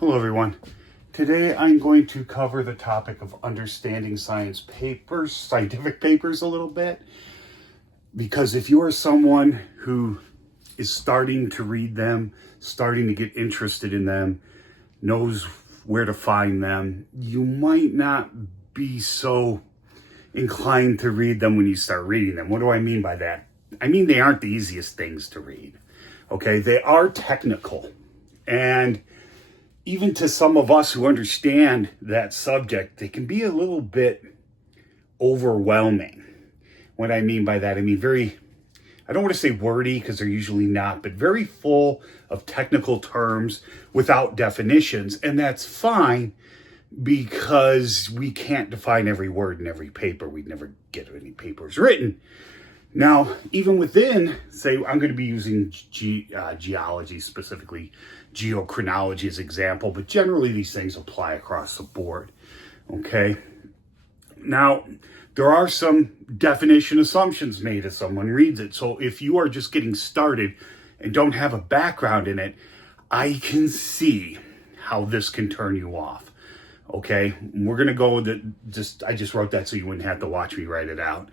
Hello everyone. Today I'm going to cover the topic of understanding scientific papers a little bit. Because if you are someone who is starting to read them, starting to get interested in them, knows where to find them, you might not be so inclined to read them when you start reading them. What do I mean by that? I mean, they aren't the easiest things to read. Okay, they are technical. And even to some of us who understand that subject, they can be a little bit overwhelming. What I mean by that, I mean I don't want to say wordy because they're usually not, but very full of technical terms without definitions. And that's fine because we can't define every word in every paper. We'd never get any papers written. Now, even within, say, I'm going to be using geology, specifically geochronology as example, but generally these things apply across the board, okay? Now, there are some definition assumptions made as someone reads it. So if you are just getting started and don't have a background in it, I can see how this can turn you off, okay? We're going to go with it. I just wrote that so you wouldn't have to watch me write it out.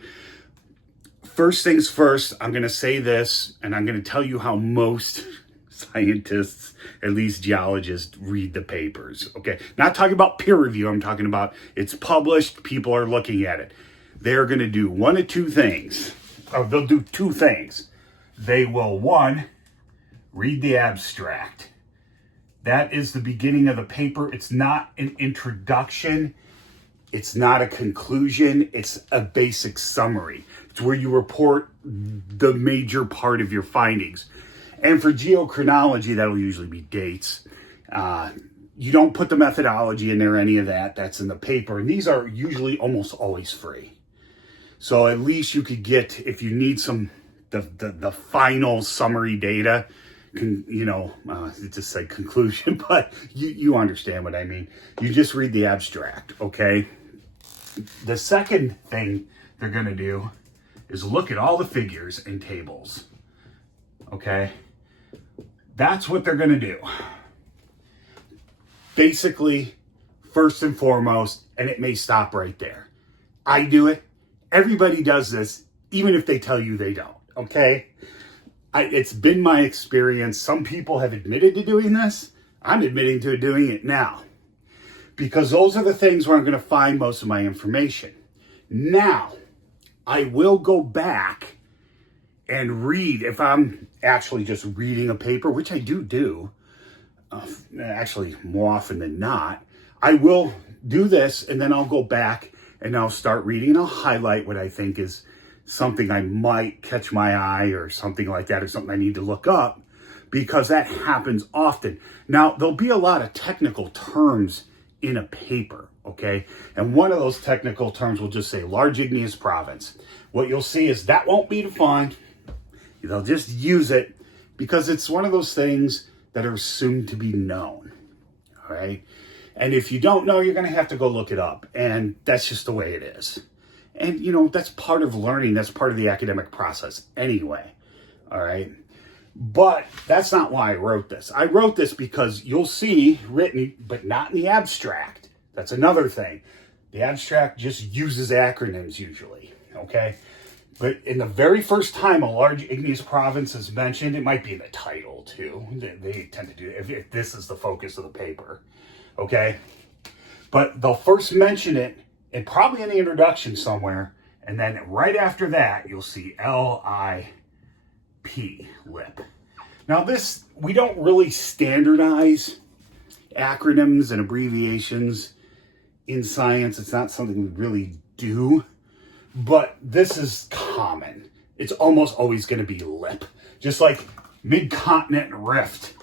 First things first, I'm going to say this, and I'm going to tell you how most scientists, at least geologists, read the papers, okay? Not talking about peer review. I'm talking about it's published, people are looking at it. They're going to do one of two things, or they'll do two things. They will, one, read the abstract. That is the beginning of the paper. It's not an introduction. It's not a conclusion. It's a basic summary. It's where you report the major part of your findings. And for geochronology, that'll usually be dates. You don't put the methodology in there, any of that. That's in the paper. And these are usually almost always free. So at least you could get, if you need the final summary data, it just say conclusion, but you understand what I mean. You just read the abstract, okay? The second thing they're going to do is look at all the figures and tables, okay? That's what they're going to do. Basically, first and foremost, and it may stop right there. I do it. Everybody does this, even if they tell you they don't, okay? It's been my experience. Some people have admitted to doing this. I'm admitting to doing it now. Because those are the things where I'm going to find most of my information. Now, I will go back and read, if I'm actually just reading a paper, which I do, actually more often than not, I will do this and then I'll go back and I'll start reading and I'll highlight what I think is something I might catch my eye or something like that, or something I need to look up, because that happens often. Now, there'll be a lot of technical terms in a paper, okay? And one of those technical terms will just say large igneous province. What you'll see is that won't be defined. They'll just use it because it's one of those things that are assumed to be known, all right? And if you don't know, you're going to have to go look it up. And that's just the way it is. And, that's part of learning. That's part of the academic process anyway, all right? But that's not why I wrote this. I wrote this because you'll see written, but not in the abstract. That's another thing. The abstract just uses acronyms usually, okay? But in the very first time a large igneous province is mentioned, it might be in the title too. They tend to do it if this is the focus of the paper, okay? But they'll first mention it, and probably in the introduction somewhere, and then right after that, you'll see LIP, lip. Now this, we don't really standardize acronyms and abbreviations in science. It's not something we really do, but this is common. It's almost always going to be LIP. Just like mid-continent rift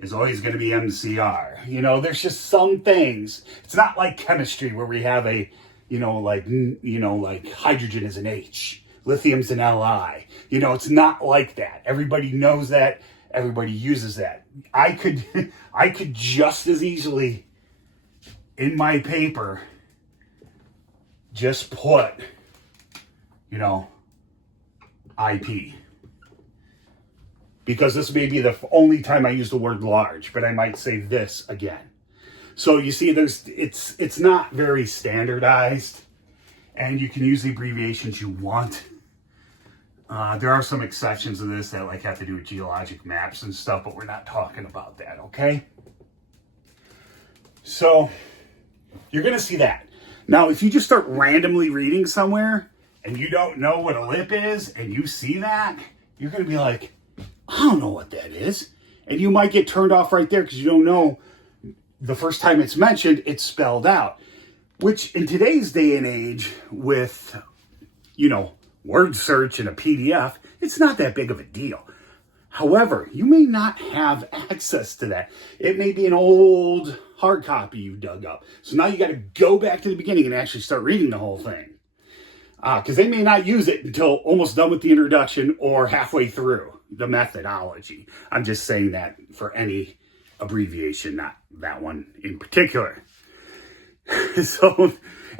is always going to be MCR. There's just some things. It's not like chemistry where we have like hydrogen is an H, lithium's an Li. It's not like that. Everybody knows that. Everybody uses that. I could just as easily in my paper just put, IP. Because this may be the only time I use the word large, but I might say this again. So you see, it's not very standardized, and you can use the abbreviations you want. There are some exceptions to this that like have to do with geologic maps and stuff, but we're not talking about that, okay? So you're going to see that. Now, if you just start randomly reading somewhere and you don't know what a lip is and you see that, you're going to be like, I don't know what that is. And you might get turned off right there because you don't know the first time it's mentioned, it's spelled out. Which in today's day and age with, word search and a PDF, it's not that big of a deal. However, you may not have access to that. It may be an old hard copy you dug up. So now you got to go back to the beginning and actually start reading the whole thing. Because they may not use it until almost done with the introduction or halfway through the methodology. I'm just saying that for any abbreviation, not that one in particular. So,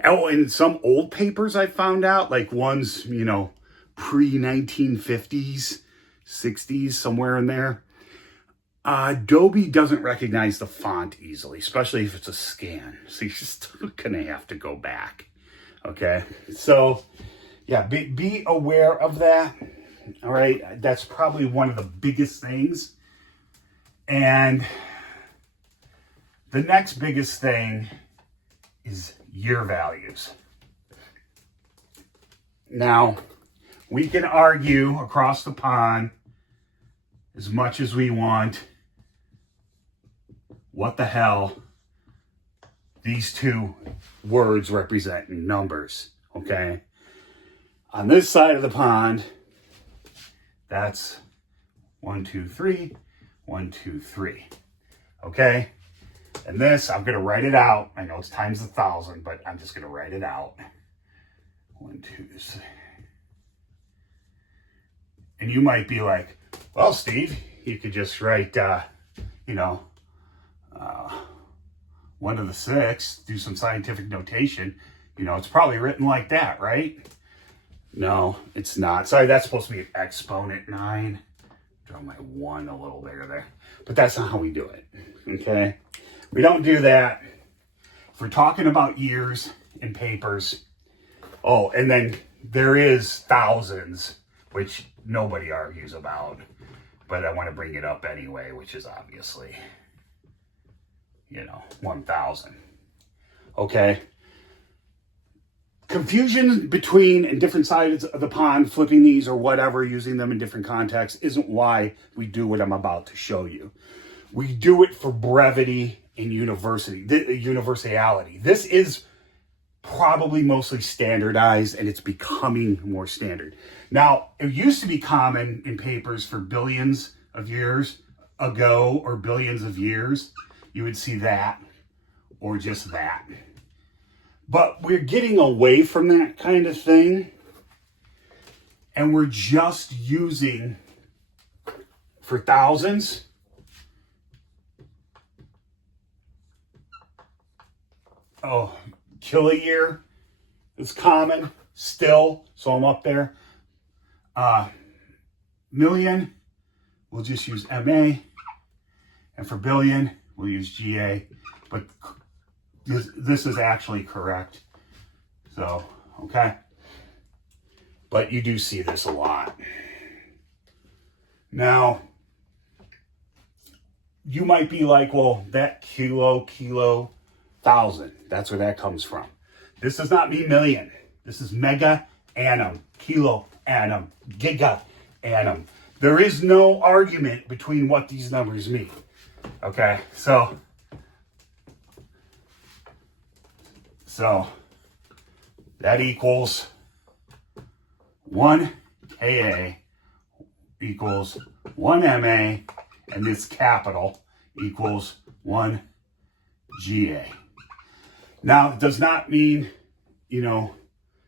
in some old papers I found out, like ones, pre-1950s, 60s, somewhere in there, Adobe doesn't recognize the font easily, especially if it's a scan. So you're still going to have to go back. Okay? So, yeah, be aware of that. All right? That's probably one of the biggest things. And the next biggest thing is year values. Now, we can argue across the pond as much as we want what the hell these two words represent in numbers, okay? On this side of the pond, that's 1, 2, 3, 1, 2, 3, okay? And this, I'm going to write it out. I know it's times 1,000, but I'm just going to write it out. 1, 2, 3. And you might be like, well, Steve, you could just write, 1 to the 6, do some scientific notation. It's probably written like that, right? No, it's not. Sorry, that's supposed to be an exponent 9. Draw my 1 a little bigger there. But that's not how we do it, okay? We don't do that. If we're talking about years and papers, and then there is thousands, which nobody argues about, but I want to bring it up anyway, which is obviously, 1,000. Okay? Confusion between and different sides of the pond, flipping these or whatever, using them in different contexts, isn't why we do what I'm about to show you. We do it for brevity and universality. This is probably mostly standardized, and it's becoming more standard. Now, it used to be common in papers for billions of years ago or billions of years. You would see that or just that. But we're getting away from that kind of thing, and we're just using, for thousands, kill a year is common still, so I'm up there. Million, we'll just use MA, and for billion, we'll use GA, but this is actually correct. So, okay. But you do see this a lot. Now, you might be like, well, that kilo, thousand. That's where that comes from. This does not mean million. This is mega annum, kilo annum, giga annum. There is no argument between what these numbers mean. Okay, so that equals 1 KA equals 1 MA, and this capital equals 1 GA. Now, it does not mean,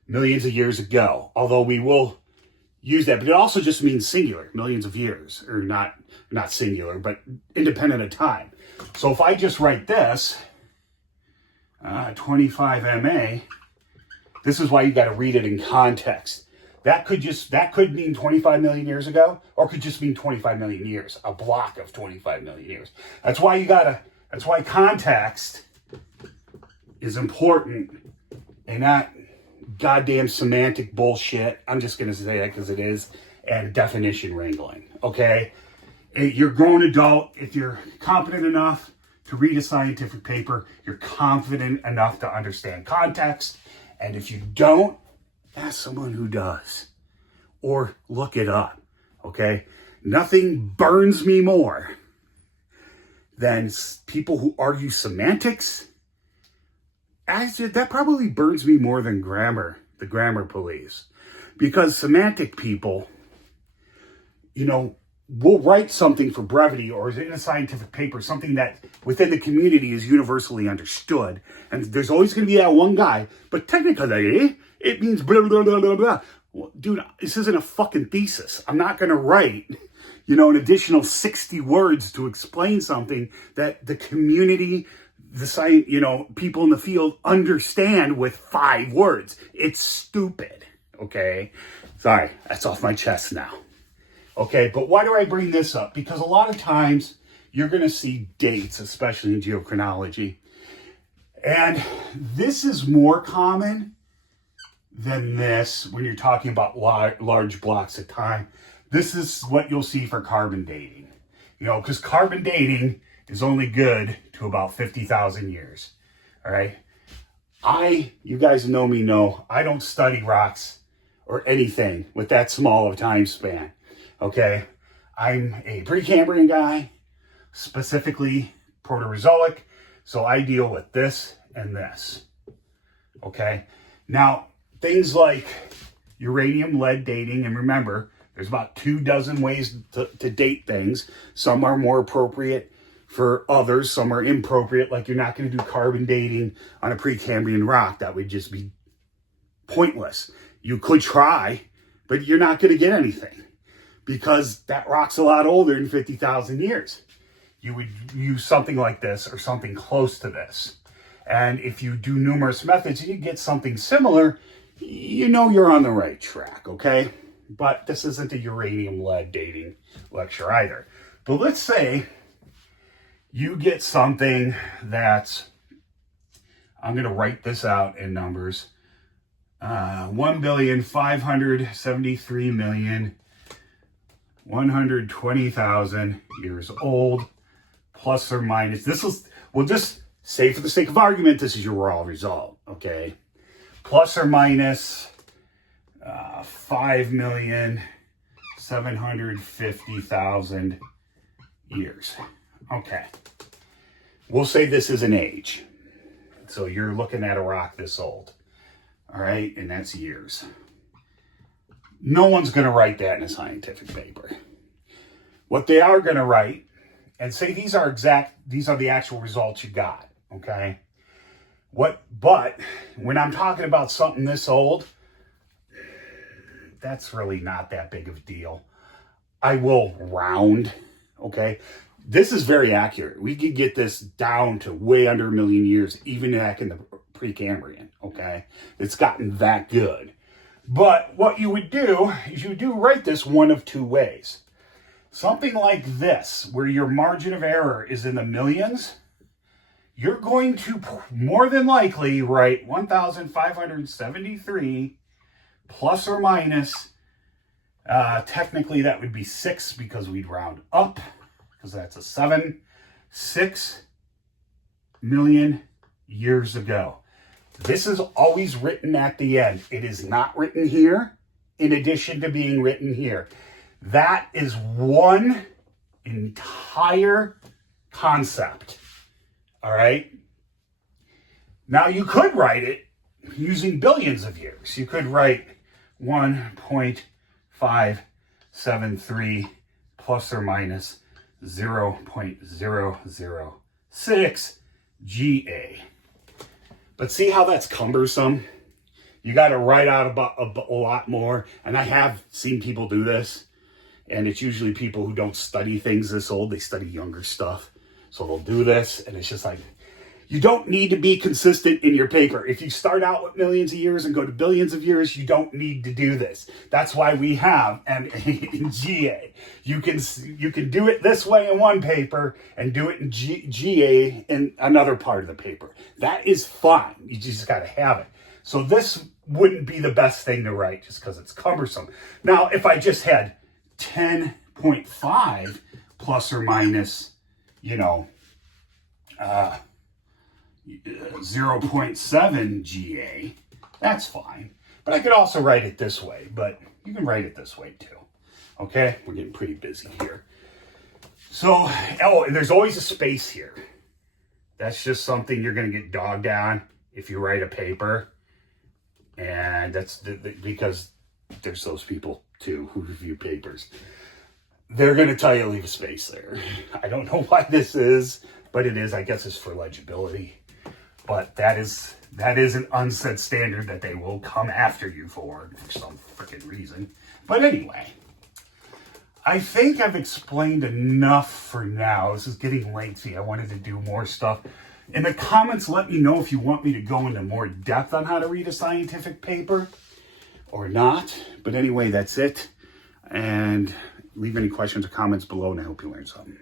millions of years ago, although we will use that, but it also just means singular, millions of years, or not singular, but independent of time. So if I just write this, 25 MA, this is why you got to read it in context. That could mean 25 million years ago, or could just mean 25 million years, a block of 25 million years. That's why context is important and not goddamn semantic bullshit. I'm just going to say that because it is, and definition wrangling, okay? You're a grown adult. If you're competent enough to read a scientific paper, you're confident enough to understand context. And if you don't, ask someone who does. Or look it up, okay? Nothing burns me more than people who argue semantics. Actually, that probably burns me more than grammar, the grammar police. Because semantic people, will write something for brevity or is in a scientific paper, something that within the community is universally understood. And there's always going to be that one guy, but technically it means blah, blah, blah, blah, blah. Well, dude, this isn't a fucking thesis. I'm not going to write, an additional 60 words to explain something that the community, the science, people in the field understand with 5 words. It's stupid, okay? Sorry, that's off my chest now. Okay, but why do I bring this up? Because a lot of times you're going to see dates, especially in geochronology. And this is more common than this when you're talking about large blocks of time. This is what you'll see for carbon dating. Because carbon dating is only good to about 50,000 years. All right? You guys know me, I don't study rocks or anything with that small of a time span. Okay, I'm a Precambrian guy, specifically Proterozoic, so I deal with this and this. Okay, now things like uranium lead dating, and remember, there's about 24 ways to date things. Some are more appropriate for others, some are inappropriate, like you're not going to do carbon dating on a Precambrian rock. That would just be pointless. You could try, but you're not going to get anything, because that rock's a lot older than 50,000 years. You would use something like this or something close to this. And if you do numerous methods and you get something similar, you're on the right track, okay? But this isn't a uranium lead dating lecture either. But let's say you get something that's, I'm going to write this out in numbers, 1,573,120,000 years old, plus or minus. We'll just say for the sake of argument, this is your raw result, okay? Plus or minus 5,750,000 years. Okay. We'll say this is an age. So you're looking at a rock this old. All right, and that's years. No one's going to write that in a scientific paper. What they are going to write, and say these are the actual results you got, okay? But when I'm talking about something this old, that's really not that big of a deal. I will round, okay? This is very accurate. We could get this down to way under 1 million years, even back in the Precambrian, okay? It's gotten that good. But what you would do is you do write this one of 2 ways. Something like this, where your margin of error is in the millions, you're going to more than likely write 1,573 plus or minus, technically that would be 6 because we'd round up, because that's a 7, 6 million years ago. This is always written at the end. It is not written here in addition to being written here. That is one entire concept. All right? Now you could write it using billions of years. You could write 1.573 plus or minus 0.006 GA. But see how that's cumbersome? You got to write out about a lot more. And I have seen people do this. And it's usually people who don't study things this old. They study younger stuff. So they'll do this. And it's just like, You don't need to be consistent in your paper. If you start out with millions of years and go to billions of years, you don't need to do this. That's why we have MA and GA. You can do it this way in one paper and do it in GA in another part of the paper. That is fine. You just got to have it. So this wouldn't be the best thing to write just because it's cumbersome. Now, if I just had 10.5 plus or minus, 0.7 GA, that's fine. But I could also write it this way, but you can write it this way too. Okay, we're getting pretty busy here. So, and there's always a space here. That's just something you're going to get dogged on if you write a paper. And that's because there's those people too who review papers. They're going to tell you to leave a space there. I don't know why this is, but it is. I guess it's for legibility. But that is an unsaid standard that they will come after you for some freaking reason. But anyway, I think I've explained enough for now. This is getting lengthy. I wanted to do more stuff. In the comments, let me know if you want me to go into more depth on how to read a scientific paper or not. But anyway, that's it. And leave any questions or comments below, and I hope you learned something.